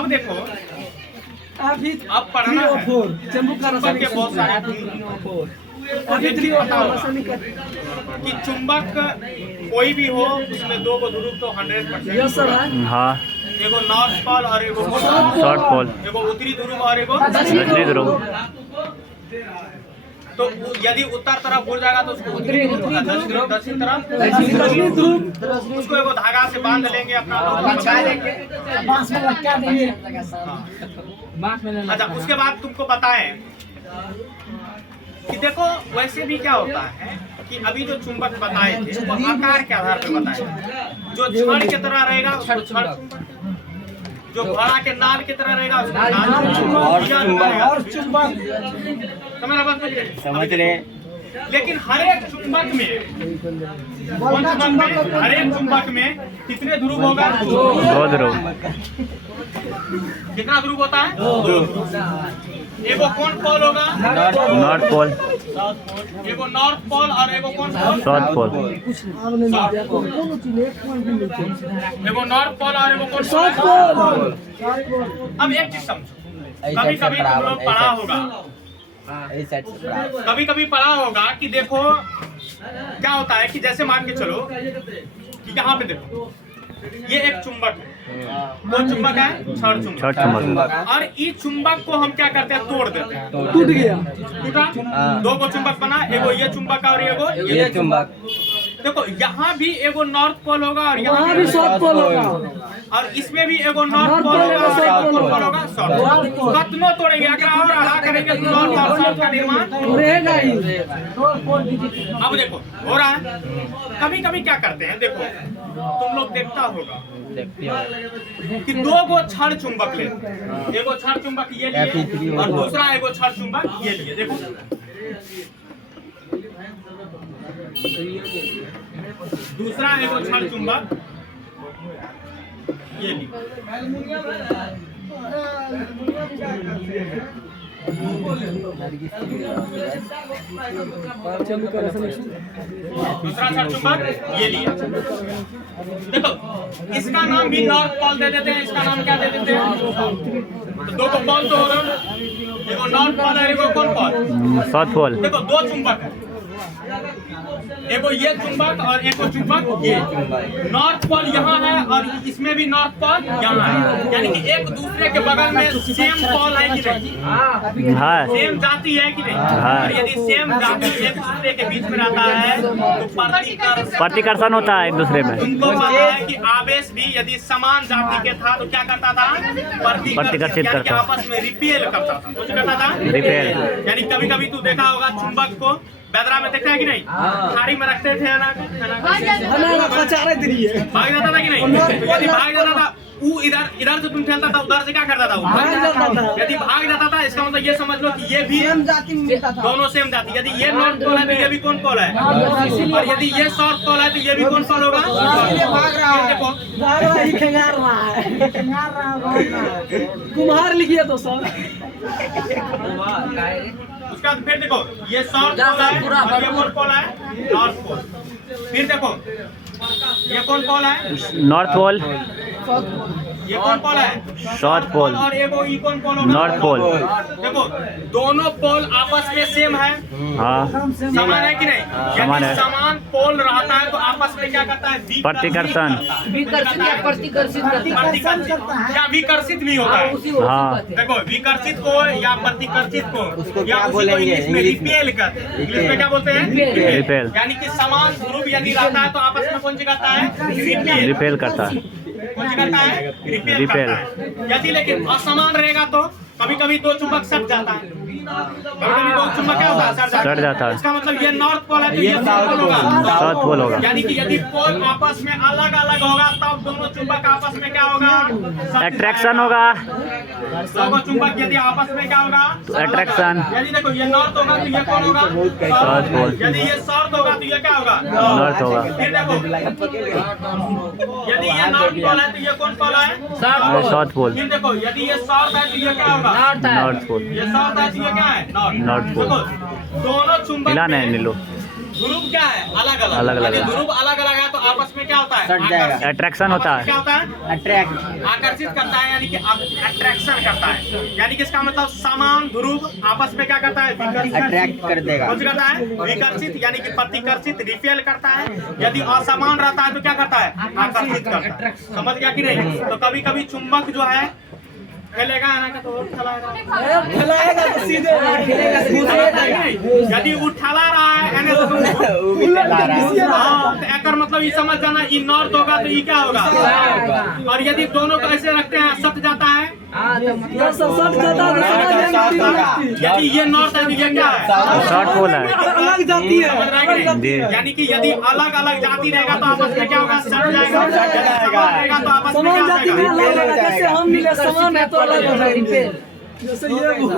अब देखो अभी अब पढ़ना है चुंबक का चुंबक के बहुत सारे अभी एक चीज पता होगा कि चुंबक कोई भी हो उसमें दो को ध्रुव तो 100% यस सर हाँ एगो नॉर्थ पोल और एगो शॉर्ट पोल एगो उत्तरी ध्रुव और एगो दक्षिणी ध्रुव तो यदि उत्तर तरफ उड़ जाएगा तो उसको उत्तरी ध्रुव होगा, दक्षिण तरफ दक्षिणी ध्रुव उसको एगो धागा से बांध लेंगे अपना बांस में लटका देंगे अच्छा उसके बाद तुमको बताएं कि देखो वैसे भी क्या होता है कि अभी जो चुंबक बताए थे वो आकार के आधार पर बताए जो छड़ की तरह रहेगा उसको छड़ चुंबक, जो घोड़ा के नाल की तरह रहेगा उसको नाल चुंबक। समझ रहे? समझ रहे। लेकिन हर एक चुंबक में हर एक चुंबक में कितने ध्रुव होगा? दो ध्रुव। कितना ध्रुव होता है? दो। एगो कौन पोल होगा? North pole. एगो नॉर्थ पोल और एगो कौन पोल? South pole. एगो नॉर्थ पोल और एगो कौन साउथ पोल? पोल। अब एक चीज समझो, कभी कभी तुम लोग पढ़ा होगा कभी कभी पढ़ा होगा कि देखो क्या होता है कि जैसे मान के चलो कि यहाँ पे देखो ये एक चुंबक है, वो चुंबक है छड़ चुंबक और इस चुंबक को हम क्या करते हैं? तोड़ देते हैं। टूट गया टूटा, दो को चुंबक बना, एगो ये चुंबक और एगो ये चुंबक। देखो यहाँ भी एगो नॉर्थ पोल होगा और यहाँ भी साउथ पोल होगा और इसमें भी एगो नॉर्थ पोल होगा और साउथ पोल होगा। कतनो तोड़ेंगे अगर और आधा करेंगे तो नॉर्थ और साउथ का निर्माण रहेगा ही। अब देखो हो रहा है। कभी कभी क्या करते हैं, देखो तुम लोग देखता होगा कि दो गो छड़ चुंबक ले, एगो छड़ चुंबक ये लिए और दूसरा एगो छड़ चुंबक ये लिए। देखो दूसरा एगो छड़ चुंबक ये लिए। दूसरा छड़ चुंबक ये लिए। देखो इसका नाम भी नॉर्थ पोल दे देते हैं, इसका नाम क्या दे देते हैं? तो दो को पोल तो होगा, एगो नॉर्थ पोल है एगो कौन पोल? South pole. देखो दो चुंबक है, एगो ये चुंबक और एगो चुंबक ये। नॉर्थ पोल यहाँ है और इसमें भी नॉर्थ पोल यहाँ है, यानी कि एक दूसरे के बगल में सेम पोल है कि नहीं? हाँ सेम जाति है कि नहीं? हाँ। और यदि सेम जाति एक दूसरे के बीच में रहता है तो प्रतिकर्षण होता है एक दूसरे में। तुमको पता है कि आवेश भी यदि समान जाति के था तो क्या करता था? प्रतिकर्षित यानी कि करता। आपस में रिपेल करता था। कुछ करता था? रिपेल। यानी कभी कभी तू देखा होगा चुंबक को बेदरा में देखा है कि नहीं? थारी में रखते थे भाग जाता था कि नहीं? यदि भाग जाता था वो इधर से तुम खेलता था, उधर से क्या करता था? यदि भाग जाता था इसका मतलब ये समझ लो कि ये भी दोनों सेम जाति। यदि ये नॉर्थ पोल है तो ये भी कौन पोल है? और यदि ये साउथ पोल है तो ये भी कौन पोल होगा? देखो कुम्हार लिखिए तो सर। उसके बाद फिर देखो ये साउथ पोल है और ये कौन पोल है? North pole. फिर देखो ये कौन पोल है? North pole. ये कौन पोल है? South pole. और एगो ये कौन पोल होगा? North pole. देखो दोनों पोल आपस में सेम है, हाँ समान है कि नहीं? समान है। यदि समान पोल रहता है तो आपस में क्या करता है? प्रतिकर्षण। या विकर्षित भी होता है। हाँ देखो विकर्षित को या प्रतिकर्षित को या उसी को इंग्लिश में रिपेल करते हैं। इंग्लिश में क्या बोलते हैं? रिपेल। यानी कि समान ध्रुव यदि रहता है तो आपस में कौन सी करता है? रिपेल करता है। कौन सी करता है? रिपेल करता है। यदि लेकिन असमान रहेगा तो कभी कभी दो चुंबक सट जाता है, कभी कभी दो चुंबक क्या होता है? सट जाता है। इसका मतलब ये नॉर्थ पोल है तो ये साउथ पोल होगा। साउथ पोल होगा। यानी कि यदि पोल आपस में अलग अलग होगा तब दोनों चुंबक आपस में क्या होगा? अट्रैक्शन होगा। दोनों चुंबक यदि आपस में क्या होगा? तो अट्रैक्शन। यदि देखो ये नॉर्थ होगा तो ये कौन होगा? South pole. यदि ये साउथ होगा तो ये क्या होगा? नॉर्थ होगा। फिर देखो यदि ये नॉर्थ पोल है तो ये कौन पोल है? South pole. फिर देखो यदि ये साउथ है तो ये क्या होगा? North pole. ये साउथ है तो ये क्या है? North pole. देखो दोनों चुंबक मिला नहीं नीलो। ध्रुव क्या है? अलग अलग। अलग-अलग। यदि ध्रुव अलग अलग है तो आपस में क्या होता है? सट जाएगा। आकर्षित। अट्रैक्शन होता आपस में क्या है। होता है? अट्रैक्ट आकर्षित करता है, यानी कि अट्रैक्शन करता है। यानी कि इसका मतलब समान ध्रुव आपस में क्या करता है? अट्रैक्ट कर देगा। कुछ करता है विकर्षित, यानी कि प्रतिकर्षित, रिपेल करता है। यदि असमान रहता है तो क्या करता है? आकर्षित करता है। समझ गया कि नहीं? तो कभी कभी चुंबक जो है फैलेगा है ना तो फैलाएगा। फैलाएगा तो सीधे समझता है कि नहीं? यदि उठाला रहा है यानी तो हाँ, तो एकर मतलब ये समझ जाना, ये नॉर्थ होगा तो ये क्या होगा? और यदि दोनों को ऐसे रखते हैं सट जाता है, ये सब जाता है। यदि ये नॉर्थ है तो ये क्या है? साउथ पोल है। अलग जाती समझ रहा है कि नहीं? जी। यानी कि यदि अलग अलग जाति रहेगा तो आपस में क्या होगा? सट जाएगा। यदि समान रहेगा तो आपस में समान क्या जाति में जाएगा? अलग अलग, जैसे हम मिले समान है तो अलग हो जाएंगे। जैसे ये वो